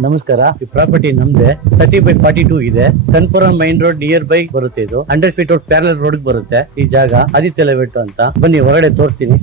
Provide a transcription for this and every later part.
ನಮಸ್ಕಾರ. ಈ ಪ್ರಾಪರ್ಟಿ ನಮ್ದೆ 30/42 ಇದೆ. ಸನ್ಪುರ ಮೈನ್ ರೋಡ್ ನಿಯರ್ ಬೈ ಬರುತ್ತೆ. ಇದು 100 ಫೀಟ್ ರೋಡ್ ಪ್ಯಾರಲಲ್ ರೋಡ್ ಬರುತ್ತೆ. ಈ ಜಾಗ ಆದಿತ್ಯ ಲೇಔಟ್ ಅಂತ. ಬನ್ನಿ ಹೊರಗಡೆ ತೋರಿಸ್ತೀನಿ.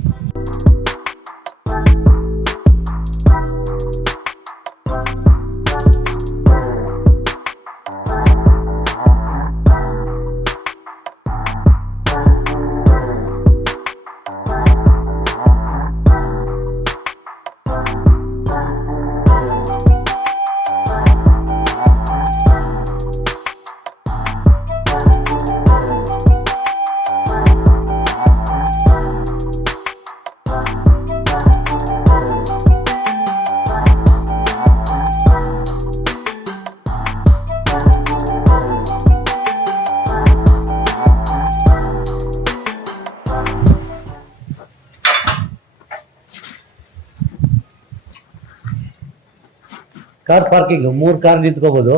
ಕಾರ್ ಪಾರ್ಕಿಂಗ್ 3 ಕಾರ್ ನಿಂತ್ಕೋಬಹುದು,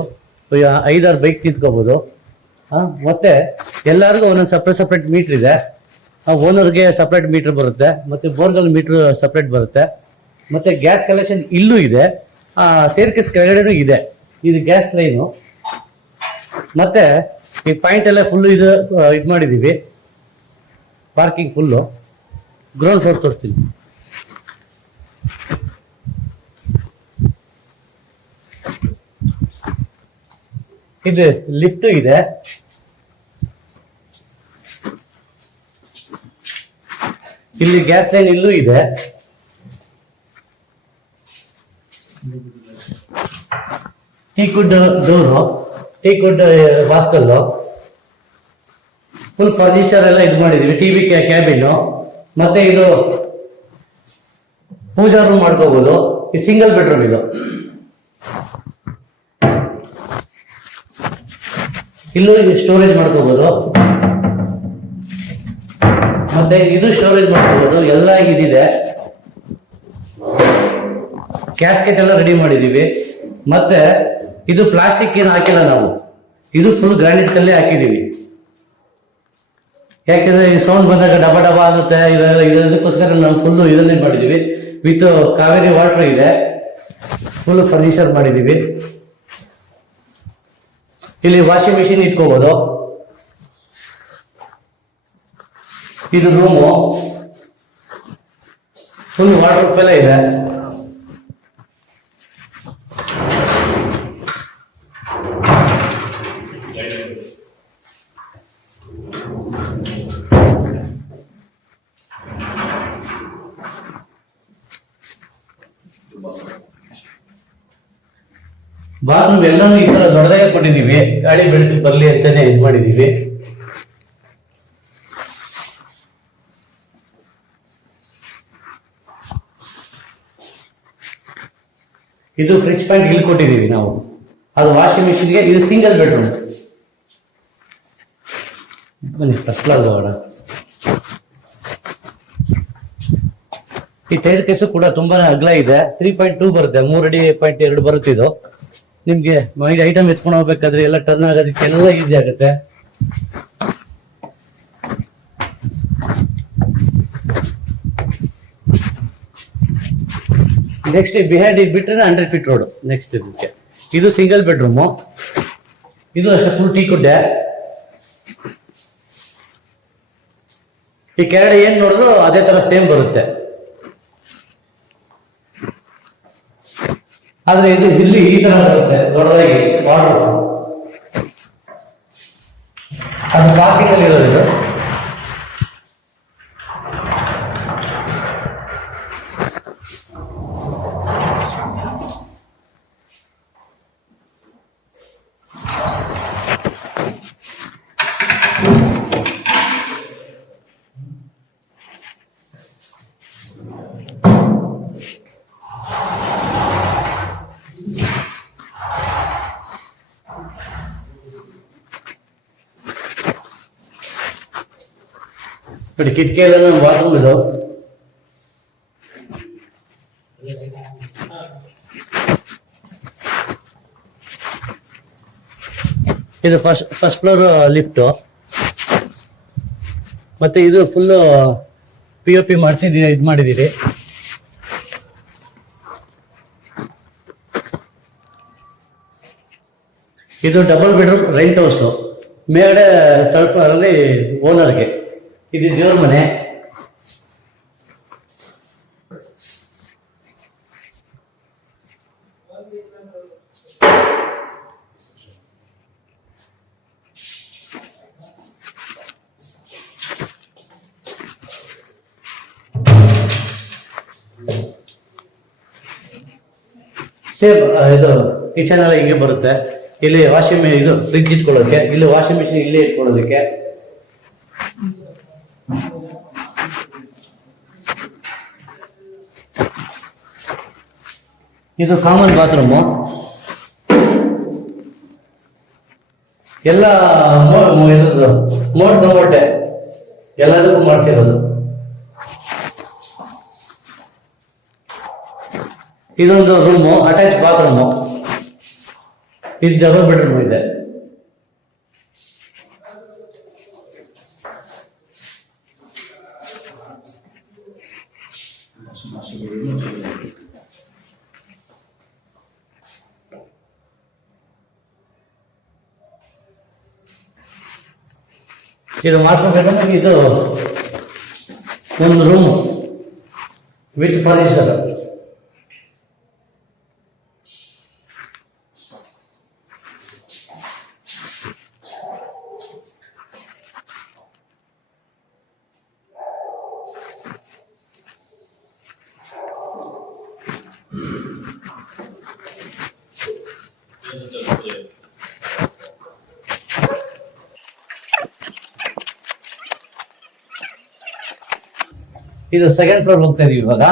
5-6 ಬೈಕ್ ನಿಂತ್ಕೋಬಹುದು. ಮತ್ತೆ ಎಲ್ಲರಿಗೂ ಒಂದೊಂದು ಸಪ್ರೇಟ್ ಮೀಟರ್ ಇದೆ. ಓನರ್ಗೆ ಸಪ್ರೇಟ್ ಮೀಟರ್ ಬರುತ್ತೆ, ಮತ್ತೆ ಬೋರ್ಗಲ್ ಮೀಟರ್ ಸಪ್ರೇಟ್ ಬರುತ್ತೆ. ಮತ್ತೆ ಗ್ಯಾಸ್ ಕಲೆಕ್ಷನ್ ಇಲ್ಲೂ ಇದೆ, ಸ್ಟೇರ್ಕೇಸ್ ಕೆಳಗಡೆನೂ ಇದೆ. ಇದು ಗ್ಯಾಸ್ ಲೈನು. ಮತ್ತೆ ಈ ಪಾಯಿಂಟ್ ಎಲ್ಲ ಫುಲ್ಲು ಇದು ಮಾಡಿದೀವಿ. Parking full. ಗ್ರೌಂಡ್ ಫ್ಲೋರ್ ತೋರಿಸ್ತೀನಿ. ಇದು ಲಿಫ್ಟ್ ಇದೆ. ಇಲ್ಲಿ ಗ್ಯಾಸ್ ಲೈನ್ ಇಲ್ಲೂ ಇದೆ. ಟೀಕುಡ್ ಡೋರು, ಟೀಕುಡ್ ವಾಸ್ಕಲ್, ಫುಲ್ ಫರ್ನಿಚರ್ ಎಲ್ಲ ಇದು ಮಾಡಿದೀವಿ. ಟಿವಿ ಕ್ಯಾಬಿನ್, ಮತ್ತೆ ಇದು ಪೂಜಾ ರೂಮ್ ಮಾಡ್ಕೋಬಹುದು. ಈ ಸಿಂಗಲ್ ಬೆಡ್ರೂಮ್ ಇದು. ಇಲ್ಲೂ ಸ್ಟೋರೇಜ್ ಮಾಡ್ಕೋಬಹುದು, ಮತ್ತೆ ಇದು ಸ್ಟೋರೇಜ್ ಮಾಡ್ಕೋಬಹುದು. ಎಲ್ಲ ಇದಿದೆ. ಕ್ಯಾಸ್ಕೆಟ್ ಎಲ್ಲ ರೆಡಿ ಮಾಡಿದೀವಿ. ಮತ್ತೆ ಇದು ಪ್ಲಾಸ್ಟಿಕ್ ಏನು ಹಾಕಿಲ್ಲ ನಾವು, ಇದು ಫುಲ್ ಗ್ರಾನೈಟ್ ಕಲ್ಲೇ ಹಾಕಿದೀವಿ. ಯಾಕೆಂದ್ರೆ ಈ ಸೌಂಡ್ ಬಂದಾಗ ಡಬ ಆಗುತ್ತೆ. ಇದಕ್ಕೋಸ್ಕರ ನಾವು ಫುಲ್ ಇದನ್ನೇ ಮಾಡಿದೀವಿ. ವಿತ್ ಕಾವೇರಿ ವಾಟರ್ ಇದೆ. ಫುಲ್ ಫರ್ನಿಚರ್ ಮಾಡಿದೀವಿ. ಇಲ್ಲಿ ವಾಷಿಂಗ್ ಮಿಷಿನ್ ಇಟ್ಕೋಬಹುದು. ಇದು ರೂಮು, ಫುಲ್ ವಾಟರ್ ಪ್ರೂಫ್ ಎಲ್ಲ ಇದೆ. ಬಾತ್ರೂಮ್ ಎಲ್ಲಾನು ಈ ತರ ದೊಡ್ಡದಾಗಿ ಕೊಟ್ಟಿದೀವಿ. ಗಾಳಿ ಬೆಳಕು ಬರ್ಲಿ ಅಂತಾನೆ ಇದು ಮಾಡಿದೀವಿ. ಇದು ಫ್ರಿಡ್ಜ್ ಪಾಯಿಂಟ್ ಇಲ್ಲಿ ಕೊಟ್ಟಿದೀವಿ ನಾವು. ಅದು ವಾಷಿಂಗ್ ಮಿಷಿನ್ಗೆ. ಇದು ಸಿಂಗಲ್ ಬೆಡ್ರೂಮ್. ಬನ್ನಿ ಫಸ್ಟ್ ಫ್ಲೋರ್ ಹೋಗೋಣ. ಈ ಟೈರ್ ಕೇಸು ಕೂಡ ತುಂಬಾನೇ ಅಗಲ ಇದೆ. 3.2 ಬರುತ್ತೆ, 3.2 ಬರುತ್ತೆ. ಇದು ನಿಮ್ಗೆ ಐಟಮ್ ಎತ್ಕೊಂಡು ಹೋಗ್ಬೇಕಾದ್ರೆ ಎಲ್ಲ ಟರ್ನ್ ಆಗೋದಕ್ಕೆ ಎಲ್ಲ ಈಸಿ ಆಗುತ್ತೆ. ನೆಕ್ಸ್ಟ್ ಬಿಹೈಂಡ್ ಇದು ಬಿಟ್ಟರೆ 100 ಫೀಟ್ ರೋಡ್. ನೆಕ್ಸ್ಟ್ ಇದಕ್ಕೆ ಇದು ಸಿಂಗಲ್ ಬೆಡ್ರೂಮು. ಇದು ಅಷ್ಟೇ ಫುಲ್ ಟೀ ಕುಡ್ಡೆ. ಈ ಕೆಳಗಡೆ ಏನ್ ನೋಡಿದ್ರು ಅದೇ ತರ ಸೇಮ್ ಬರುತ್ತೆ. ಆದ್ರೆ ಇದು ಇಲ್ಲಿ ಈ ತರ ಬರುತ್ತೆ ದೊಡ್ಡದಾಗಿ ವಾಟರ್. ಅದು ಪಾರ್ಕಿಂಗ್ ಅಲ್ಲಿ ಇರೋದು. ನೋಡಿ ಕಿಟಕಿ ಎಲ್ಲ ಬಾತ್ರೂಮ್ ಇದು. ಇದು ಫಸ್ಟ್ ಫ್ಲೋರ್ ಲಿಫ್ಟ್. ಮತ್ತೆ ಇದು ಫುಲ್ POP ಮಾಡಿಸಿದ್ದೀರಿ, ಇದು ಮಾಡಿದ್ದೀರಿ. ಇದು ಡಬಲ್ ಬೆಡ್ರೂಮ್ ರೆಂಟ್ ಹೌಸು, ಮೇಲ್ಗಡೆ ಥರ್ಡ್ ಫ್ಲೋರಲ್ಲಿ ಓನರ್ಗೆ. ಇದು ದೇವ್ರ ಮನೆ. ಸೇಮ್ ಇದು ಕಿಚನ್ ಎಲ್ಲ ಹಿಂಗೆ ಬರುತ್ತೆ. ಇಲ್ಲಿ ವಾಷಿಂಗ್ ಇದು ಫ್ರಿಜ್ ಇಟ್ಕೊಳ್ಳೋದಕ್ಕೆ, ಇಲ್ಲಿ ವಾಷಿಂಗ್ ಮಿಷಿನ್ ಇಲ್ಲೇ ಇಟ್ಕೊಳ್ಳೋದಕ್ಕೆ. ಇದು ಕಾಮನ್ ಬಾತ್ರೂಮು. ಎಲ್ಲ ಮೋಡ್ ಕಮೋಟೆ ಎಲ್ಲದಕ್ಕೂ ಮಾಡಿಸಿರೋದು. ಇದೊಂದು ರೂಮು, ಅಟ್ಯಾಚ್ ಬಾತ್ರೂಮು. ಇದು ಡಬಲ್ ಬೆಡ್ರೂಮ್ ಇದೆ. ಇದು ಮಾಸ್ಟರ್ ಬೆಡ್ರೂಮ್. ಇದು ಒಂದು ರೂಮು ವಿತ್ ಫರ್ನಿಚರ್. ಇದು ಸೆಕೆಂಡ್ ಫ್ಲೋರ್ ಹೋಗ್ತಾ ಇದೀವಿ ಇವಾಗ.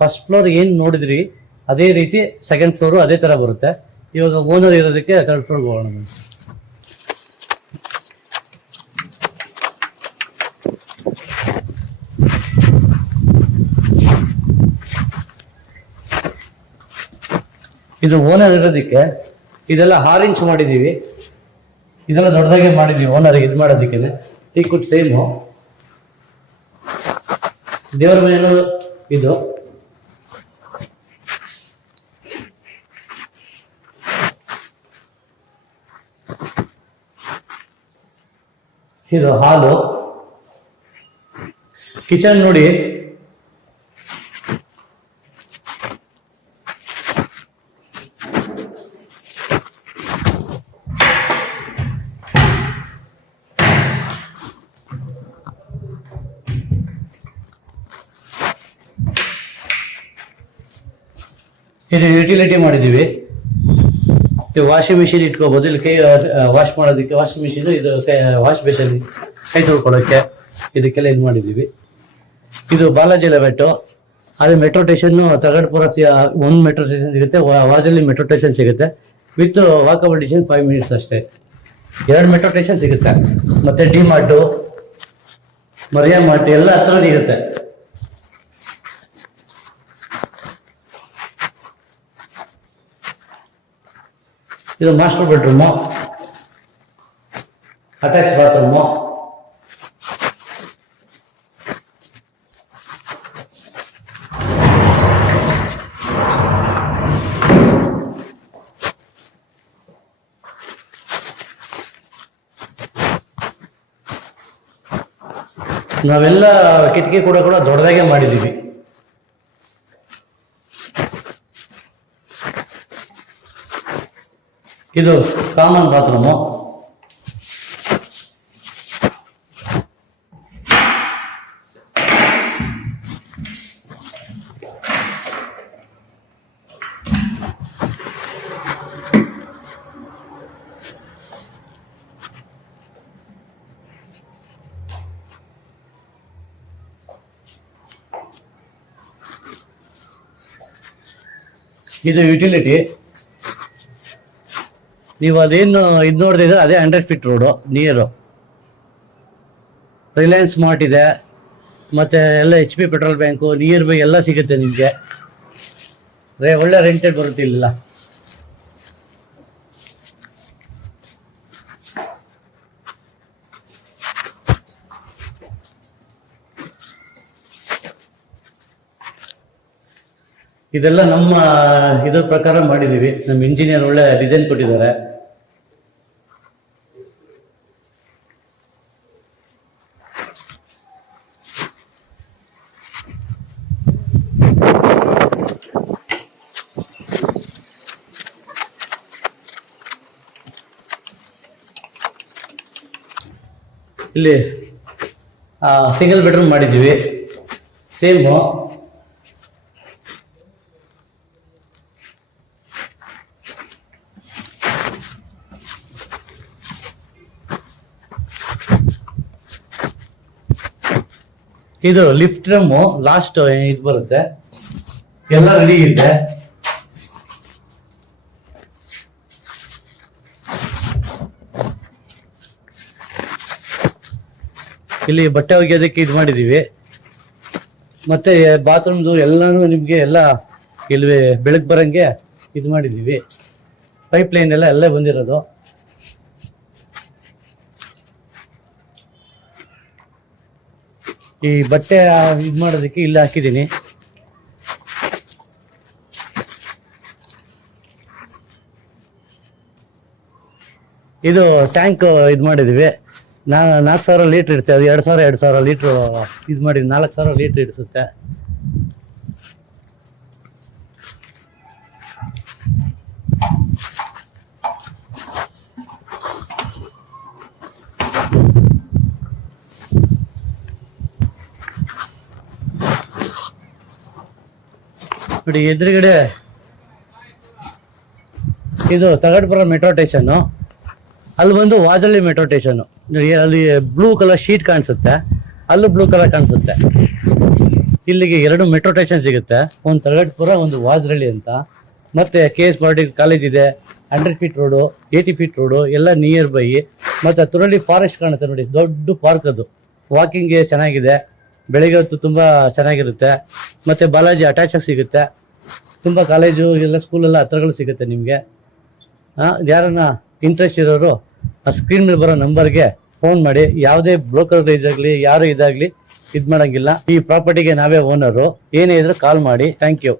ಫಸ್ಟ್ ಫ್ಲೋರ್ ಏನ್ ನೋಡಿದ್ರಿ ಅದೇ ರೀತಿ ಸೆಕೆಂಡ್ ಫ್ಲೋರು ಅದೇ ತರ ಬರುತ್ತೆ. ಇವಾಗ ಓನರ್ ಇರೋದಕ್ಕೆ ಥರ್ಡ್ ಫ್ಲೋರ್ ಹೋಗೋಣ. ಇದು ಓನರ್ ಇರೋದಕ್ಕೆ ಇದೆಲ್ಲ 6 ಇಂಚ್ ಮಾಡಿದೀವಿ. ಇದೆಲ್ಲ ದೊಡ್ಡದಾಗೆ ಮಾಡಿದೀವಿ ಓನರ್ಗೆ ಇದು ಮಾಡೋದಕ್ಕೆ. ಟೀಕುಟ್ ಸೇಮು. ದೇವರ ಮನೆಯಲ್ಲೂ ಇದು. ಇದು ಹಾಲು. ಕಿಚನ್ ನೋಡಿ, ಇದು ಯುಟಿಲಿಟಿ ಮಾಡಿದೀವಿ. ಇದು ವಾಷಿಂಗ್ ಮಿಷಿನ್ ಇಟ್ಕೋಬಹುದು. ಇಲ್ಲಿ ಕೈ ವಾಶ್ ಮಾಡೋದಕ್ಕೆ ವಾಷಿಂಗ್ ಮಿಷಿನ್, ಇದು ವಾಶ್ ಬೇಸನ್ ಕೈ ತೊಳ್ಕೊಳ್ಳೋಕ್ಕೆ, ಇದಕ್ಕೆಲ್ಲ ಇದು ಮಾಡಿದೀವಿ. ಇದು ಬಾಲಾಜಿ ಲೆವೆಟ್ಟು. ಅದೇ ಮೆಟ್ರೋ ಸ್ಟೇಷನ್ ತಗಡ್ಪುರ ಒಂದು ಮೆಟ್ರೋ ಸ್ಟೇಷನ್ ಸಿಗುತ್ತೆ, ವಾರದಲ್ಲಿ ಮೆಟ್ರೋ ಸ್ಟೇಷನ್ ಸಿಗುತ್ತೆ. ವಿತ್ ವಾಕಬಲ್ ಡಿಸ್ಟೆನ್ಸ್ 5 ಮಿನಿಟ್ಸ್ ಅಷ್ಟೇ. 2 ಮೆಟ್ರೋ ಸ್ಟೇಷನ್ ಸಿಗುತ್ತೆ. ಮತ್ತೆ ಡಿ ಮಾರ್ಟು, ಮರಿಯಾ ಮಾರ್ಟ್ ಎಲ್ಲ ಹತ್ರನೇ ಇರುತ್ತೆ. ಇದು ಮಾಸ್ಟರ್ ಬೆಡ್ರೂಮು, ಅಟ್ಯಾಚ್ ಬಾತ್ರೂಮು. ನಾವೆಲ್ಲ ಕಿಟಕಿ ಕೂಡ ದೊಡ್ಡದಾಗೆ ಮಾಡಿದ್ದೀವಿ. ಇದು ಕಾಮನ್ ಬಾತ್ರೂಮು. ಇದು ಯುಟಿಲಿಟಿ. ನೀವು ಅದೇನು ಇದು ನೋಡ್ತಿದ್ರೆ ಅದೇ 100 feet road, near Reliance mart ಇದೆ. ಮತ್ತು ಎಲ್ಲ HP petrol bank, near by ಎಲ್ಲ ಸಿಗುತ್ತೆ ನಿಮಗೆ. ಒಳ್ಳೆ ರೆಂಟೆಡ್ ಬರುತ್ತೆ ಇಲ್ಲ. ಇದೆಲ್ಲ ನಮ್ಮ ಇದ್ರ ಪ್ರಕಾರ ಮಾಡಿದೀವಿ. ನಮ್ಮ ಇಂಜಿನಿಯರ್ ಒಳ್ಳೆ ಡಿಸೈನ್ ಕೊಟ್ಟಿದ್ದಾರೆ. ಇಲ್ಲಿ ಸಿಂಗಲ್ ಬೆಡ್ರೂಮ್ ಮಾಡಿದ್ದೀವಿ. ಸೇಮು ಇದು ಲಿಫ್ಟ್ ರೂಮು ಲಾಸ್ಟ್ ಇದು ಬರುತ್ತೆ. ಎಲ್ಲ ರೆಡಿ ಇದೆ. ಇಲ್ಲಿ ಬಟ್ಟೆ ಒಗೆಯೋದಕ್ಕೆ ಇದು ಮಾಡಿದೀವಿ. ಮತ್ತೆ ಬಾತ್ರೂಮ್ದು ಎಲ್ಲಾನು ನಿಮ್ಗೆ ಎಲ್ಲ ಇಲ್ಲಿ ಬೆಳಕು ಬರಂಗೆ ಇದು ಮಾಡಿದೀವಿ. ಪೈಪ್ ಲೈನ್ ಎಲ್ಲ ಅಲ್ಲೇ ಬಂದಿರೋದು. ಈ ಬಟ್ಟೆ ಇದು ಮಾಡೋದಕ್ಕೆ ಇಲ್ಲಿ ಹಾಕಿದ್ದೀನಿ. ಇದು ಟ್ಯಾಂಕ್ ಇದು ಮಾಡಿದೀವಿ. 4,000 ಲೀಟ್ರ್ ಇರುತ್ತೆ. ಅದು 2,000 ಲೀಟ್ರ್ ಇದು ಮಾಡಿ 4,000 ಲೀಟ್ರ್ ಇಡಿಸುತ್ತೆ. ನೋಡಿ ಎದುರುಗಡೆ ಇದು ತಗಡ್ಪುರ ಮೆಟ್ರೋ ಸ್ಟೇಷನ್ನು. ಅಲ್ಲಿ ಬಂದು ವಾಜಳ್ಳಿ ಮೆಟ್ರೋ ಸ್ಟೇಷನ್ನು. ಅಲ್ಲಿ ಬ್ಲೂ ಕಲರ್ ಶೀಟ್ ಕಾಣಿಸುತ್ತೆ, ಅಲ್ಲೂ ಬ್ಲೂ ಕಲರ್ ಕಾಣಿಸುತ್ತೆ. ಇಲ್ಲಿಗೆ 2 ಮೆಟ್ರೋ ಸ್ಟೇಷನ್ ಸಿಗುತ್ತೆ. ಒಂದು ತಗಡ್ಪುರ, ಒಂದು ವಾಜರಳ್ಳಿ ಅಂತ. ಮತ್ತೆ KS ಪಾಲಿಟೆಕ್ನಿಕ್ ಕಾಲೇಜ್ ಇದೆ. 100 ಫೀಟ್ ರೋಡು, 80 ಫೀಟ್ ರೋಡು ಎಲ್ಲ ನಿಯರ್ ಬೈ. ಮತ್ತೆ ತುರಳಿ ಫಾರೆಸ್ಟ್ ಕಾಣುತ್ತೆ ನೋಡಿ, ದೊಡ್ಡ ಪಾರ್ಕ್ ಅದು. ವಾಕಿಂಗ್ಗೆ ಚೆನ್ನಾಗಿದೆ. ಬೆಳಿಗ್ಗೆ ಹೊತ್ತು ತುಂಬ ಚೆನ್ನಾಗಿರುತ್ತೆ. ಮತ್ತೆ ಬಾಲಾಜಿ ಅಟ್ಯಾಚ್ ಸಿಗುತ್ತೆ. ತುಂಬ ಕಾಲೇಜು ಎಲ್ಲ ಸ್ಕೂಲೆಲ್ಲ ಹತ್ರಗಳು ಸಿಗುತ್ತೆ ನಿಮಗೆ. ಯಾರನ್ನ ಇಂಟ್ರೆಸ್ಟ್ ಇರೋರು ಆ ಸ್ಕ್ರೀನ್ ಮೇಲೆ ಬರೋ ನಂಬರ್ಗೆ ಫೋನ್ ಮಾಡಿ. ಯಾವುದೇ ಬ್ರೋಕರ್ ಆಗಲಿ ಯಾರು ಇದಾಗಲಿ ಇದು ಮಾಡೋಂಗಿಲ್ಲ. ಈ ಪ್ರಾಪರ್ಟಿಗೆ ನಾವೇ ಓನರು. ಏನೇ ಇದ್ರೂ ಕಾಲ್ ಮಾಡಿ. Thank you.